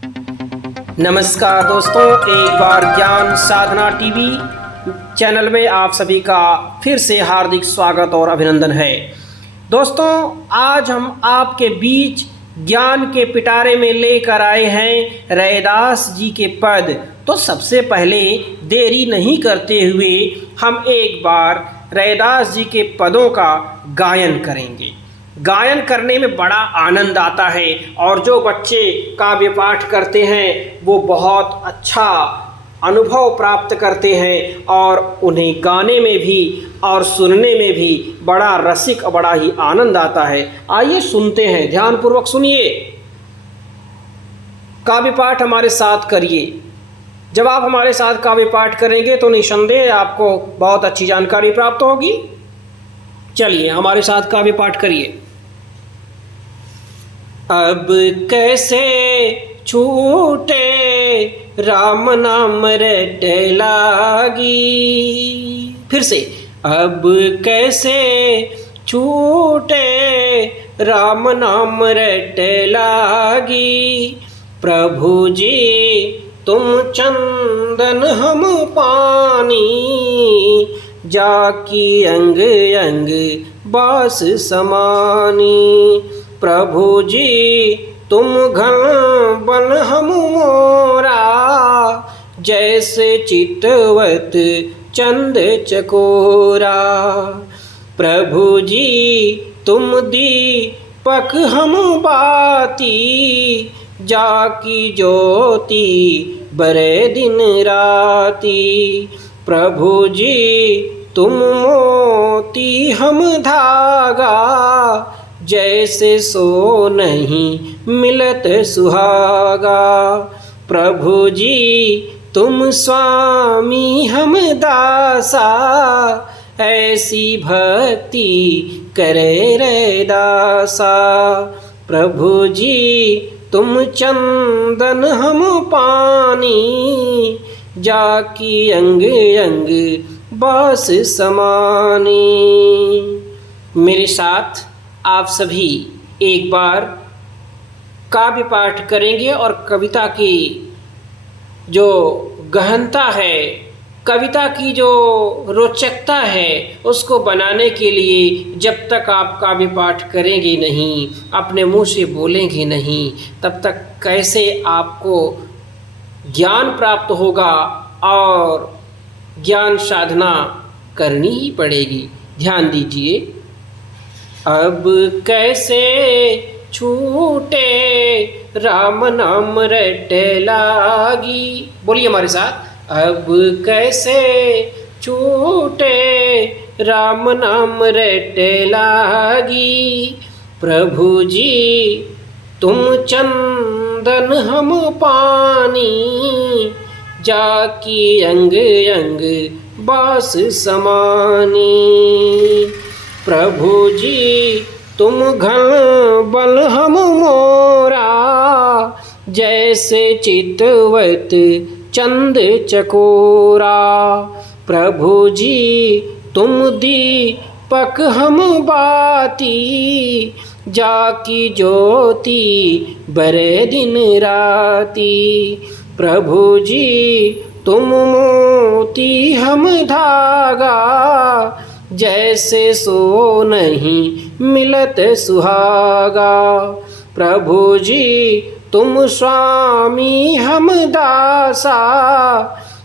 नमस्कार दोस्तों, एक बार ज्ञान साधना टीवी चैनल में आप सभी का फिर से हार्दिक स्वागत और अभिनंदन है। दोस्तों, आज हम आपके बीच ज्ञान के पिटारे में लेकर आए हैं रैदास जी के पद। तो सबसे पहले देरी नहीं करते हुए हम एक बार रैदास जी के पदों का गायन करेंगे। गायन करने में बड़ा आनंद आता है और जो बच्चे काव्य पाठ करते हैं वो बहुत अच्छा अनुभव प्राप्त करते हैं और उन्हें गाने में भी और सुनने में भी बड़ा रसिक, बड़ा ही आनंद आता है। आइए सुनते हैं, ध्यानपूर्वक सुनिए, काव्य पाठ हमारे साथ करिए। जब आप हमारे साथ काव्य पाठ करेंगे तो निसंदेह आपको बहुत अच्छी जानकारी प्राप्त होगी। चलिए हमारे साथ काव्य पाठ करिए। अब कैसे छूटे राम नाम रट लागी। फिर से, अब कैसे छूटे राम नाम रट लागी। प्रभु जी तुम चंदन हम पानी, जाकी अंग अंग बास समानी। प्रभु जी तुम घन बन हम मोरा, जैसे चितवत चंद चकोरा। प्रभु जी तुम दीपक हम बाती, जाकी ज्योति बरे दिन राती। प्रभु जी तुम मोती हम धागा, जैसे सो नहीं मिलत सुहागा। प्रभु जी तुम स्वामी हम दासा, ऐसी भक्ति करे रैदासा। प्रभु जी तुम चंदन हम पानी, जाकी अंग अंग बास समानी। मेरे साथ आप सभी एक बार काव्य पाठ करेंगे और कविता की जो गहनता है, कविता की जो रोचकता है, उसको बनाने के लिए जब तक आप काव्य पाठ करेंगे नहीं, अपने मुंह से बोलेंगे नहीं, तब तक कैसे आपको ज्ञान प्राप्त होगा और ज्ञान साधना करनी ही पड़ेगी। ध्यान दीजिए। अब कैसे छूटे राम नाम रट लागी। बोलिए हमारे साथ। अब कैसे छूटे राम नाम रट लागी। प्रभु जी तुम चंदन हम पानी, जाकी अंग अंग बास समानी। प्रभु जी तुम घन बल हम मोरा, जैसे चितवत चंद चकोरा। प्रभु जी तुम दीपक हम बाती, जाकी ज्योति बरे दिन राती। प्रभु जी तुम मोती हम धागा, जैसे सो नहीं मिलत सुहागा। प्रभु जी तुम स्वामी हम दासा,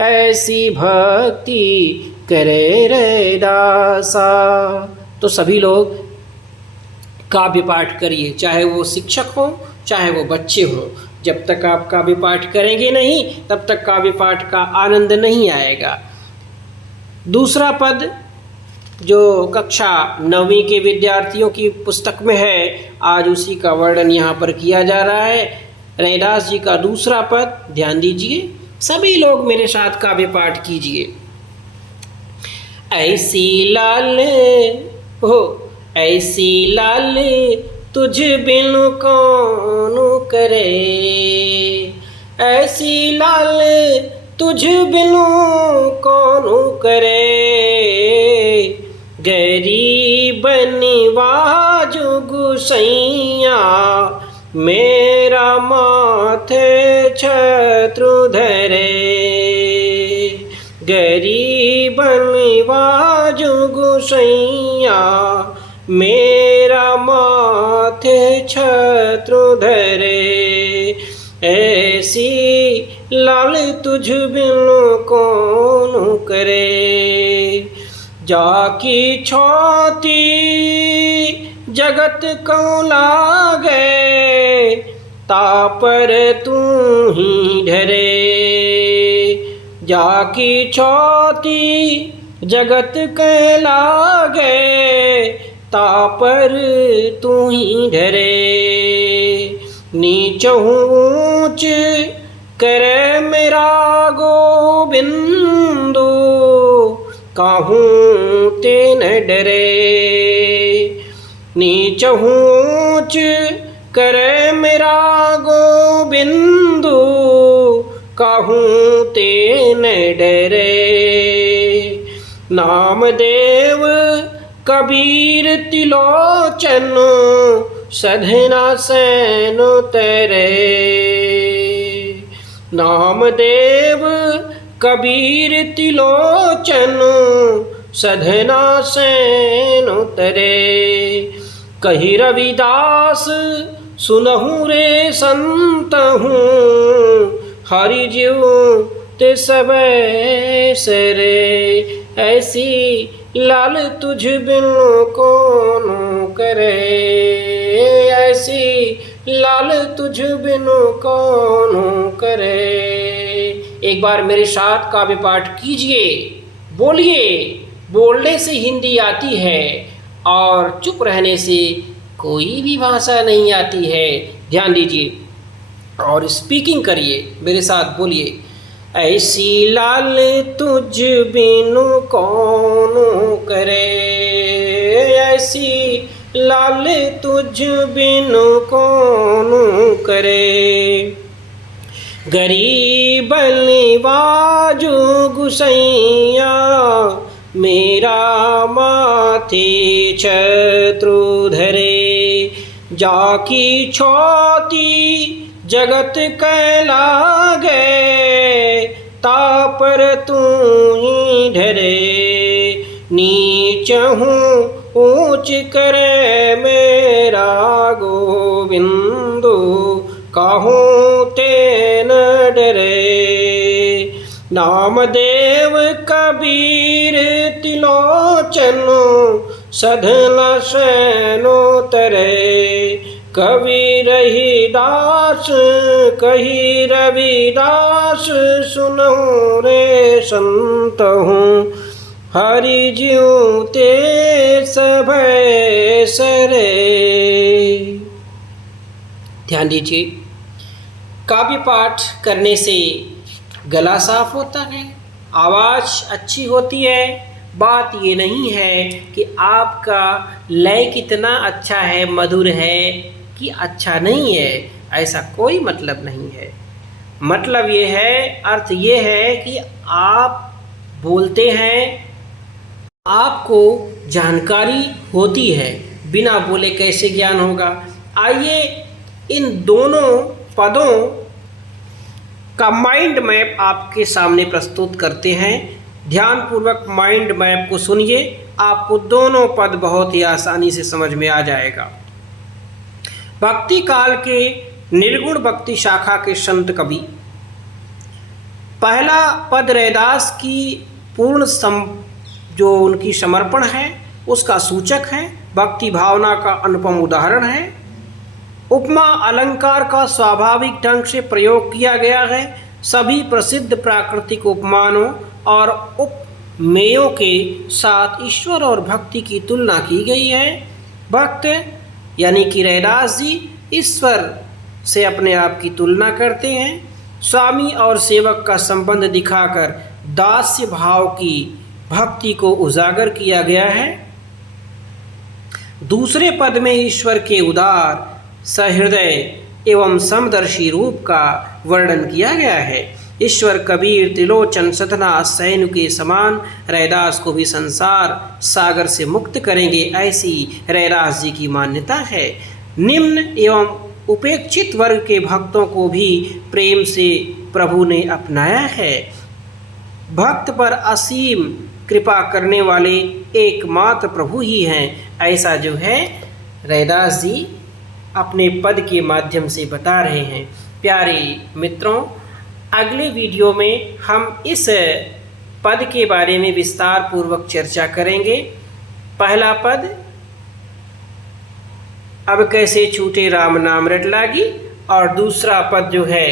ऐसी भक्ति करे रैदासा। तो सभी लोग काव्य पाठ करिए, चाहे वो शिक्षक हो चाहे वो बच्चे हो। जब तक आप काव्य पाठ करेंगे नहीं, तब तक काव्य पाठ का आनंद नहीं आएगा। दूसरा पद जो कक्षा 9वीं के विद्यार्थियों की पुस्तक में है, आज उसी का वर्णन यहाँ पर किया जा रहा है। रैदास जी का दूसरा पद, ध्यान दीजिए। सभी लोग मेरे साथ काव्य पाठ कीजिए। ऐसी लाल हो ऐसी लाल तुझ बिन कौन करे। ऐसी लाल तुझ बिन कौन करे। गरीब निवाज गुसैया मेरा माथे छत्रु धरे। गरीबन बाजू गुसैया मेरा माथे छत्रु धरे। ऐसी लाल तुझ बिन कौन करे। जाकी छाती जगत को लागे तापर तू ही ढरे। जाकी छाती जगत के लागे तापर तू ही ढरे। नीच ऊंच करे मेरा गोबिंदु काहूँ ते न डरे। नीच ऊंच करे मेरा गोबिंदु काहूँ ते न डरे। नामदेव कबीर तिलोचन सधना सैन तेरे। नामदेव कबीर तिलोचन सधना सैन तेरे। कही रविदास सुनहु रे संत हूँ हरि जीव ते सब सरे। ऐसी लाल तुझ बिन कौन करे। ऐसी लाल तुझ बिन कौन करे। एक बार मेरे साथ काव्य पाठ कीजिए, बोलिए। बोलने से हिंदी आती है और चुप रहने से कोई भी भाषा नहीं आती है। ध्यान दीजिए और स्पीकिंग करिए, मेरे साथ बोलिए। ऐसी लाल तुझ बिनु कौन करे। ऐसी लाल तुझ बिनु कौन करे। गरीब बाजू गुसैया मेरा माथे छत्रु धरे। जाकी छाती जगत के लागे तापर तू ही ढरे। नीच हूँ ऊंच करे मेरा गोविंदु काहूँ ते न डरे। नामदेव कबीर तिलोचन सधना सैनो तरे। कवि रहीदास कही रविदास सुनहु रे संत हूँ हरि ज्यों ते सब सरे। ध्यान दीजिए, काव्य पाठ करने से गला साफ होता है, आवाज़ अच्छी होती है। बात ये नहीं है कि आपका लय कितना अच्छा है, मधुर है कि अच्छा नहीं है, ऐसा कोई मतलब नहीं है। मतलब ये है, अर्थ ये है कि आप बोलते हैं, आपको जानकारी होती है। बिना बोले कैसे ज्ञान होगा। आइए इन दोनों पदों का माइंड मैप आपके सामने प्रस्तुत करते हैं। ध्यानपूर्वक माइंड मैप को सुनिए, आपको दोनों पद बहुत ही आसानी से समझ में आ जाएगा। भक्ति काल के निर्गुण भक्ति शाखा के संत कवि, पहला पद रैदास की पूर्ण जो उनकी समर्पण है उसका सूचक है, भक्ति भावना का अनुपम उदाहरण है। उपमा अलंकार का स्वाभाविक ढंग से प्रयोग किया गया है। सभी प्रसिद्ध प्राकृतिक उपमानों और उपमेयों के साथ ईश्वर और भक्ति की तुलना की गई है। भक्त यानी कि रैदास जी ईश्वर से अपने आप की तुलना करते हैं। स्वामी और सेवक का संबंध दिखाकर दास्य भाव की भक्ति को उजागर किया गया है। दूसरे पद में ईश्वर के उदार सहृदय एवं समदर्शी रूप का वर्णन किया गया है। ईश्वर कबीर त्रिलोचन सतना सैन के समान रैदास को भी संसार सागर से मुक्त करेंगे, ऐसी रैदास जी की मान्यता है। निम्न एवं उपेक्षित वर्ग के भक्तों को भी प्रेम से प्रभु ने अपनाया है। भक्त पर असीम कृपा करने वाले एकमात्र प्रभु ही हैं, ऐसा जो है रैदास जी अपने पद के माध्यम से बता रहे हैं। प्यारे मित्रों, अगले वीडियो में हम इस पद के बारे में विस्तार पूर्वक चर्चा करेंगे। पहला पद, अब कैसे छूटे राम नाम रट लागी, और दूसरा पद जो है,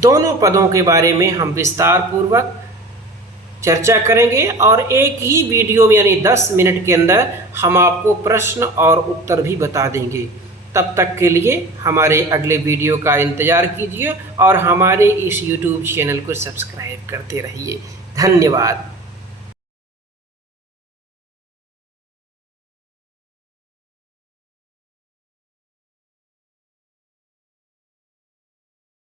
दोनों पदों के बारे में हम विस्तार पूर्वक चर्चा करेंगे और एक ही वीडियो में यानी 10 मिनट के अंदर हम आपको प्रश्न और उत्तर भी बता देंगे। तब तक के लिए हमारे अगले वीडियो का इंतज़ार कीजिए और हमारे इस YouTube चैनल को सब्सक्राइब करते रहिए। धन्यवाद।